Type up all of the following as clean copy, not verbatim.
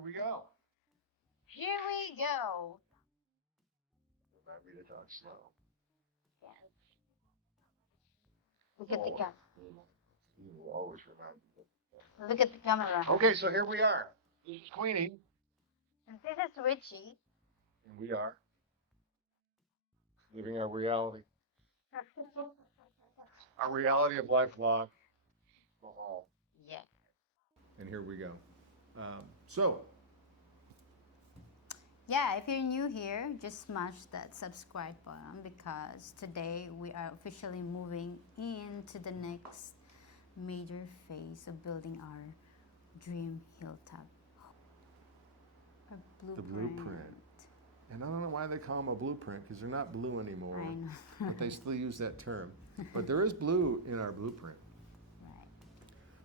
Here we go. Here we go. Remind me to talk slow. Yes. Look at the camera. You will always remind me. Look at the camera. Okay, so here we are. This is Queenie. And this is Richie. And we are living our reality. Our reality of life vlog. Bohol. Yeah. And here we go. So, Yeah, if you're new here, just smash that subscribe button because today we are officially moving into the next major phase of building our dream hilltop. Our blueprint. the blueprint. And I don't know why they call them a blueprint because they're not blue anymore. I know. But they still use that term. But there is blue in our blueprint. Right.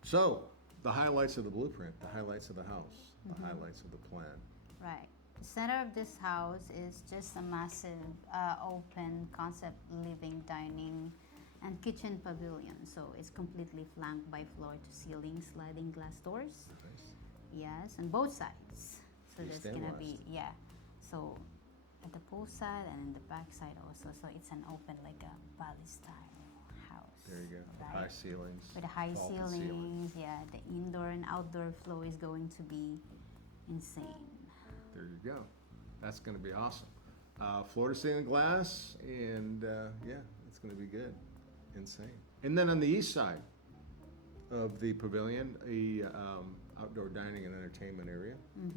So, the highlights of the blueprint, the highlights of the house, the highlights of the plan. Right. The center of this house is just a massive open concept living, dining, and kitchen pavilion. So it's completely flanked by floor to ceiling sliding glass doors. Nice. Yes, on both sides. So They there's stand gonna be west. So at the pool side and in the back side also. So it's an open like a valley style house. There you go. Right? High ceilings. With the high vaulted ceilings, yeah. The indoor and outdoor flow is going to be insane. There you go. That's going to be awesome. Floor to ceiling glass, and yeah, it's going to be good. Insane. And then on the east side of the pavilion, a outdoor dining and entertainment area.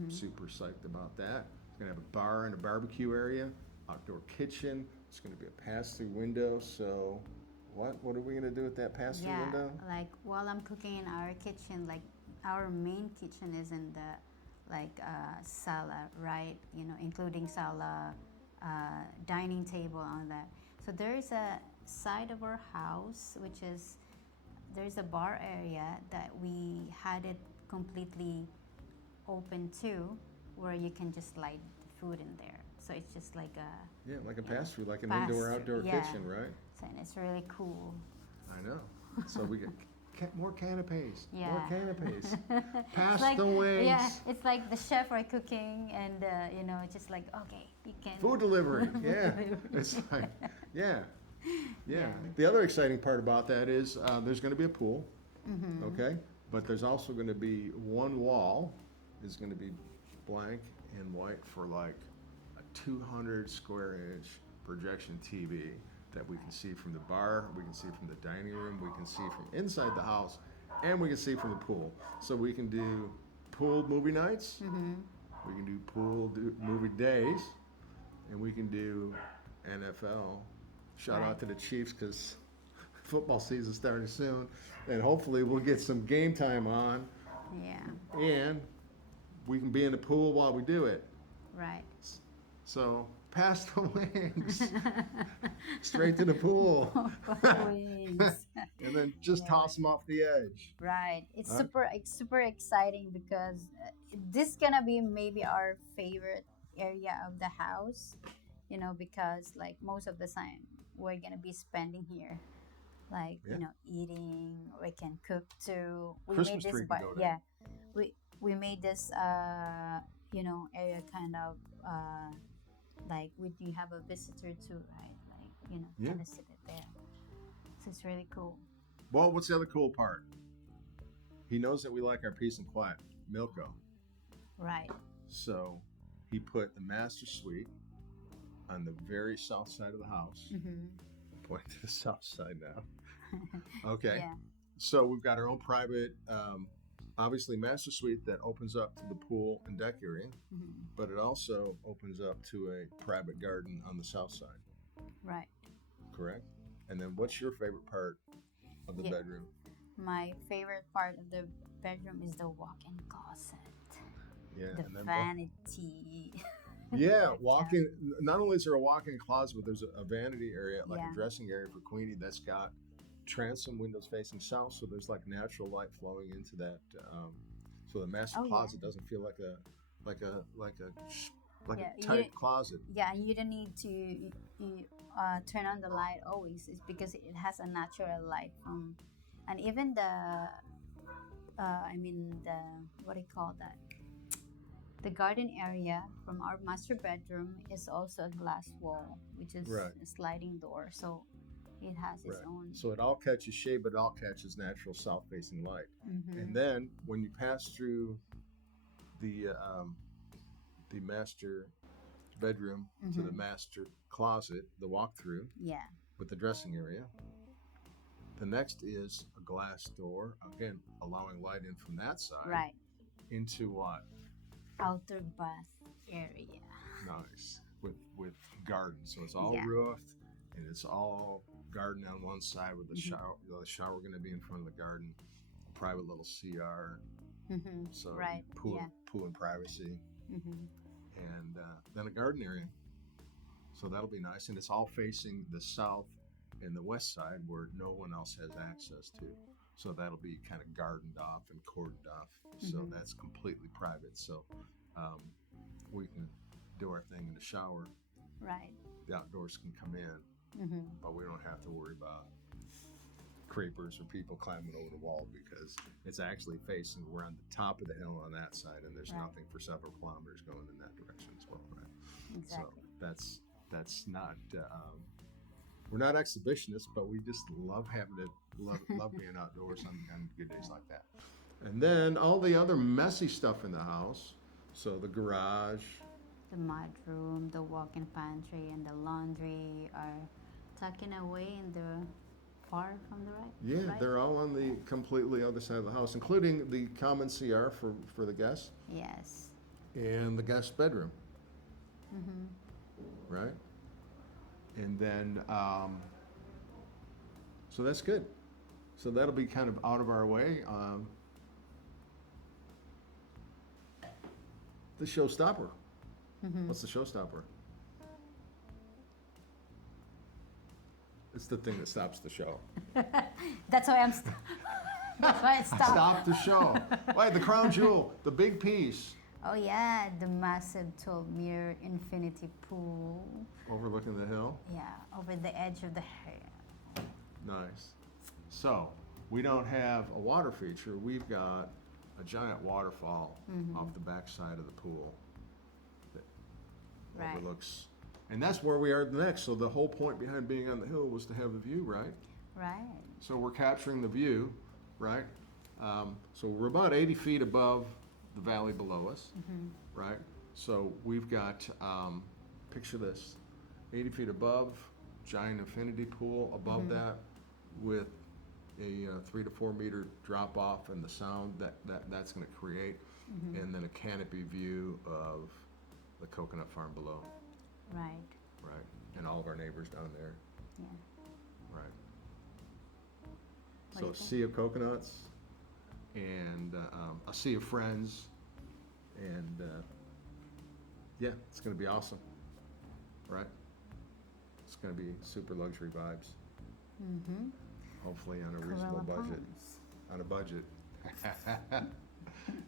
Super psyched about that. It's going to have a bar and a barbecue area, outdoor kitchen. It's going to be a pass-through window. So, what are we going to do with that pass-through Yeah, window? like while I'm cooking in our kitchen, like our main kitchen is in the sala, right? You know, including sala, dining table, all that. So there is a side of our house which is there's a bar area that we had it completely open to, where you can just slide the food in there. So it's just like a Yeah, like a you know, pass-through, like an pass-through, indoor-outdoor yeah. kitchen, right? So and it's really cool. I know. So we get more canapes. Yeah. More canapes. Pass It's like, the wings. yeah, it's like the chef are cooking, and you know, just like okay, you can Food delivery. Yeah. It's like, yeah. Yeah. The other exciting part about that is there's going to be a pool. Okay. But there's also going to be one wall is going to be blank and white for like a 200 square inch projection TV that we can see from the bar, we can see from the dining room, we can see from inside the house, and we can see from the pool. So we can do pool movie nights, we can do movie days, and we can do NFL. Shout out to the Chiefs because football season's starting soon, and hopefully we'll get some game time on, Yeah, and we can be in the pool while we do it. right. So pass the wings straight to the pool, Wings. and then just toss them off the edge. Right. It's Huh? super exciting because this gonna be maybe our favorite area of the house, you know, because like most of the time we're gonna be spending here, like Yeah. you know, eating. We can cook too. We Christmas made tree this, can go there. yeah, we made this you know area kind of like when you have a visitor too, right? Like you know, Yeah. kind of sit it there. So it's really cool. Well, what's the other cool part? He knows that we like our peace and quiet, Milko. Right. So he put the master suite on the very south side of the house. Point to the south side now. Okay. Yeah. So we've got our own private, obviously master suite that opens up to the pool and deck area, but it also opens up to a private garden on the south side. Right. Correct? And then what's your favorite part of the Yeah. bedroom? My favorite part of the bedroom is the walk-in closet. Yeah. The and then vanity. yeah, walk-in. Not only is there a walk-in closet, but there's a vanity area, like Yeah. a dressing area for Queenie that's got transom windows facing south, so there's like natural light flowing into that. So the master Oh, yeah. closet doesn't feel like a Yeah, tight closet. Yeah, and you don't need to turn on the light always. It's because it has a natural light from, and even the, I mean the what do you call that? the garden area from our master bedroom is also a glass wall, which is Right. a sliding door. So it has its Right. own. So it all catches shade, but it all catches natural south-facing light. Mm-hmm. And then when you pass through the master bedroom to the master closet, the walk-through Yeah. with the dressing area, the next is a glass door, again allowing light in from that side. Right. Into what? Outer bath area. Nice. With garden. So it's all roofed and it's all garden on one side with the shower. The shower going to be in front of the garden. A private little CR. Mm-hmm. So Right. pool and privacy. Mm-hmm. And then a garden area. So that'll be nice. And it's all facing the south and the west side where no one else has access to. So that'll be kind of gardened off and cordoned off. So that's completely private. So we can do our thing in the shower. Right. The outdoors can come in, but we don't have to worry about creepers or people climbing over the wall because it's actually facing, we're on the top of the hill on that side, and there's nothing for several kilometers going in that direction as well. Right. Exactly. So that's not. We're not exhibitionists, but we just love having it. Love being outdoors on good days like that. And then all the other messy stuff in the house. So the garage, The mud room, the walk-in pantry, and the laundry are tucking away in the far from the right. yeah, right? they're all on the completely other side of the house, including the common CR for the guests Yes. and the guest bedroom. Right? And then, so that's good. So that'll be kind of out of our way. The showstopper. What's the showstopper? It's the thing that stops the show. That's why I'm. That's why I stopped. Stop the show. Wait, the crown jewel, the big piece. Oh yeah, the massive 12-meter infinity pool. Overlooking the hill. Yeah, over the edge of the hill. Nice. So, we don't have a water feature. We've got a giant waterfall off the back side of the pool that overlooks. And that's where we are next. So the whole point behind being on the hill was to have the view, right? Right. So we're capturing the view, right? So we're about 80 feet above the valley below us, right? So we've got, picture this, 80 feet above, giant infinity pool above that with a 3 to 4 meter drop off and the sound that's going to create, and then a canopy view of the coconut farm below. Right. Right, and all of our neighbors down there. Yeah. Right. What do So you a think? sea of coconuts and a sea of friends, and yeah, it's going to be awesome. Right. It's going to be super luxury vibes. Hopefully on a reasonable Corella budget. Palms. On a budget.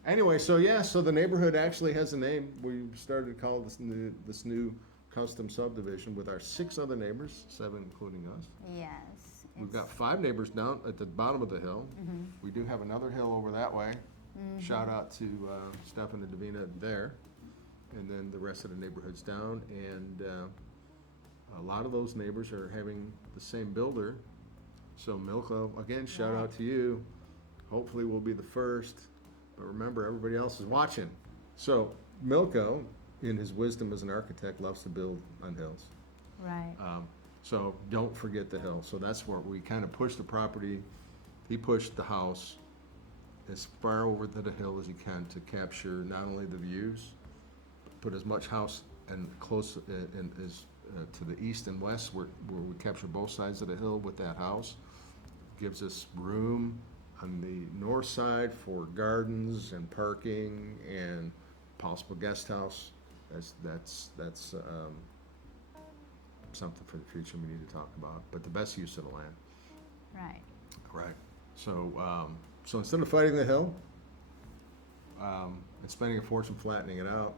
Anyway, so yeah, so the neighborhood actually has a name. We started to call this new custom subdivision with our 6 other neighbors, 7 including us. Yes. We've got 5 neighbors down at the bottom of the hill. We do have another hill over that way. Shout out to Stefan and Davina there, and then the rest of the neighborhoods down. And a lot of those neighbors are having the same builder. So Milko, again, shout out to you. Hopefully we'll be the first, but remember everybody else is watching. So Milko, in his wisdom as an architect, loves to build on hills. Right. So don't forget the hill. So that's where we kind of pushed the property. He pushed the house as far over to the hill as he can to capture not only the views, but put as much house and close and as to the east and west where we capture both sides of the hill with that house. Gives us room on the north side for gardens and parking and possible guest house. That's something for the future we need to talk about. But the best use of the land. Right. Right. So so instead of fighting the hill and spending a fortune flattening it out,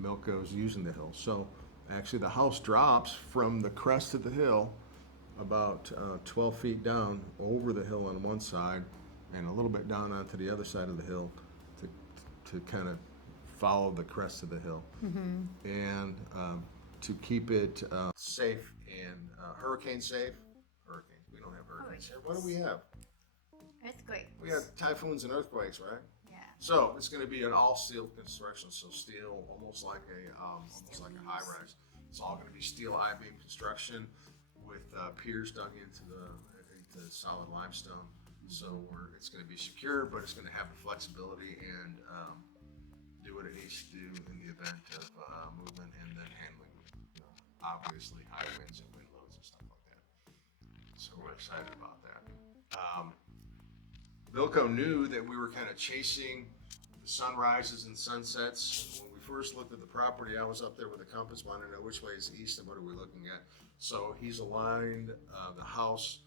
Milko's using the hill. So actually the house drops from the crest of the hill about 12 feet down over the hill on one side and a little bit down onto the other side of the hill to kind of follow the crest of the hill. And to keep it safe and hurricane safe. Hurricanes, we don't have hurricanes here. What do we have? Earthquake. We have typhoons and earthquakes, right? Yeah. So it's going to be an all steel construction. So steel, almost like a high rise. It's all going to be steel I-beam construction with piers dug into the solid limestone. So it's going to be secure, but it's going to have the flexibility and do what it needs to do in the event of movement and then handling, obviously high winds and wind loads and stuff like that. So we're excited about that. Vilco knew that we were kind of chasing the sunrises and sunsets. When we first looked at the property, I was up there with a compass, wanting to know which way is east and what are we looking at. So he's aligned the house.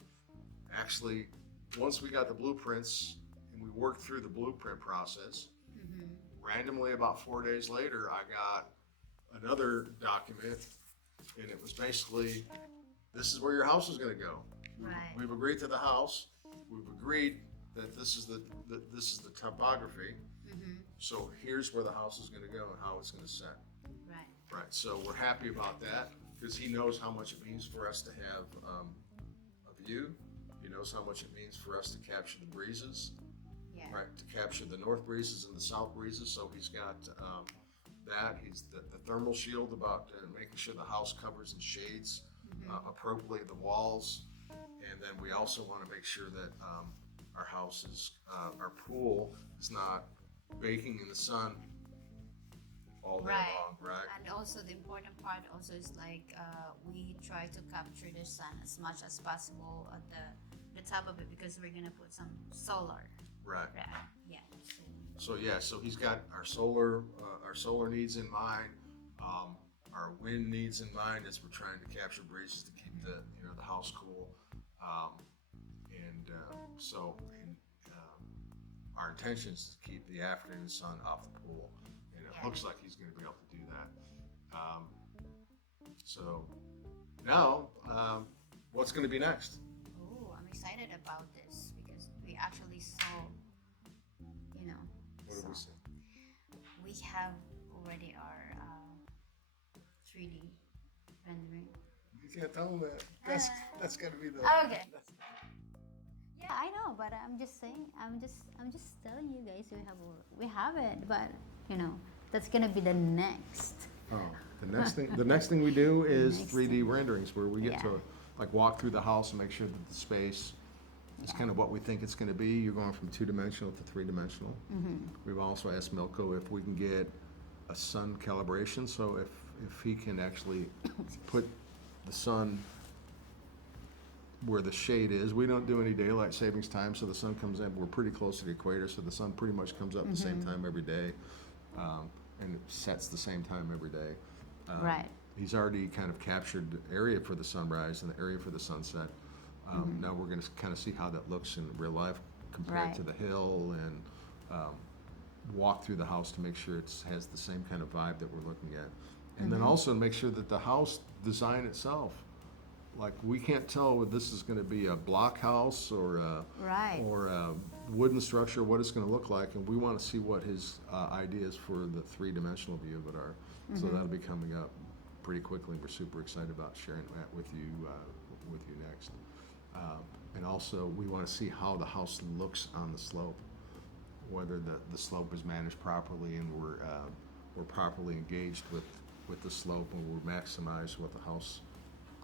Actually, once we got the blueprints and we worked through the blueprint process, randomly about 4 days later, I got another document, and it was basically, this is where your house is going to go. Right. We've agreed to the house. We've agreed that this is the topography. So here's where the house is going to go and how it's going to set. Right. Right. So we're happy about that because he knows how much it means for us to have a view. He knows how much it means for us to capture the breezes. Yeah. Right, to capture the north breezes and the south breezes. So he's got that. He's the thermal shield about making sure the house covers and shades appropriately the walls. And then we also want to make sure that our house is, our pool is not baking in the sun all day long, right? And also the important part also is like we try to capture the sun as much as possible at the top of it because we're gonna put some solar. Right. Yeah. So he's got our solar needs in mind, our wind needs in mind as we're trying to capture breezes to keep the house cool, our intention is to keep the afternoon sun off the pool, and it looks like he's going to be able to do that. So now, what's going to be next? Oh, I'm excited about this because we actually saw. What did we see? We have already our 3D rendering. You can't tell them that. That's got to be the. Okay. Yeah, I know, but I'm just saying. I'm just telling you guys we have it, but that's gonna be the next. Oh, the next thing we do is 3D renderings where we get to like walk through the house and make sure that the space is kind of what we think it's going to be. You're going from 2-dimensional to 3-dimensional. We've also asked Milko if we can get a sun calibration, so if he can actually put the sun where the shade is. We don't do any daylight savings time, so the sun comes in. We're pretty close to the equator, so the sun pretty much comes up at the same time every day, and it sets the same time every day. Right. He's already kind of captured the area for the sunrise and the area for the sunset. Now we're going to kind of see how that looks in real life compared to the hill, and walk through the house to make sure it has the same kind of vibe that we're looking at. And then also make sure that the house design itself, like we can't tell if this is going to be a block house or a wooden structure, what it's going to look like, and we want to see what his ideas for the 3-dimensional view of it are. So that'll be coming up pretty quickly. We're super excited about sharing that with you next. And also we want to see how the house looks on the slope, whether the slope is managed properly and we're properly engaged with the slope, and we'll maximize what the house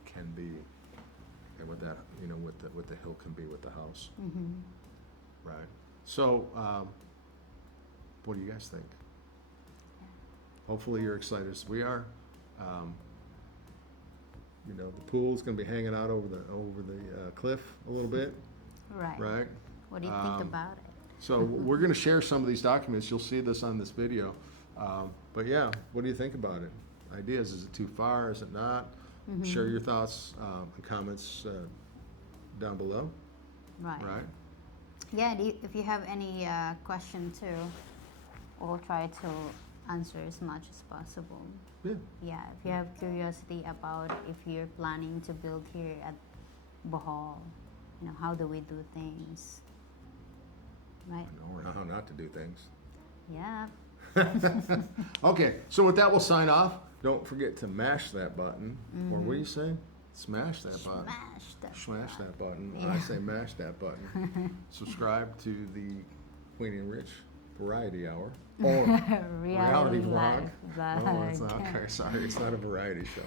can be, and what that what the hill can be with the house. Right. So what do you guys think? Hopefully you're excited as we are. The pool's going to be hanging out over the cliff a little bit. Right. What do you think about it? So we're going to share some of these documents. You'll see this on this video. But yeah, what do you think about it? Ideas? Is it too far? Is it not? Share your thoughts and comments down below. Right. Right. Yeah. If you have any question too, we'll try to answer as much as possible. Yeah. If you have curiosity about if you're planning to build here at Bohol, how do we do things? Right. Or how not to do things. Yeah. Okay, so with that, we'll sign off. Don't forget to mash that button. Or what do you say? Smash that button. Smash that button. I say mash that button. Subscribe to the Queenie and Rich Variety Hour. Or reality vlog. Oh, it's not. Okay, sorry, it's not a variety show.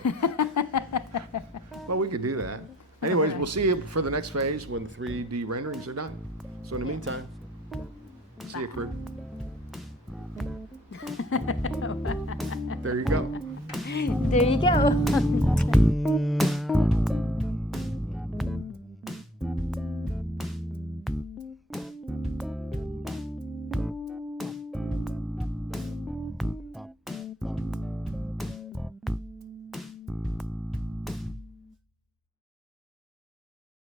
Well, we could do that. Anyways, we'll see you for the next phase when the 3D renderings are done. So in the meantime, see you, crew. There you go. There you go.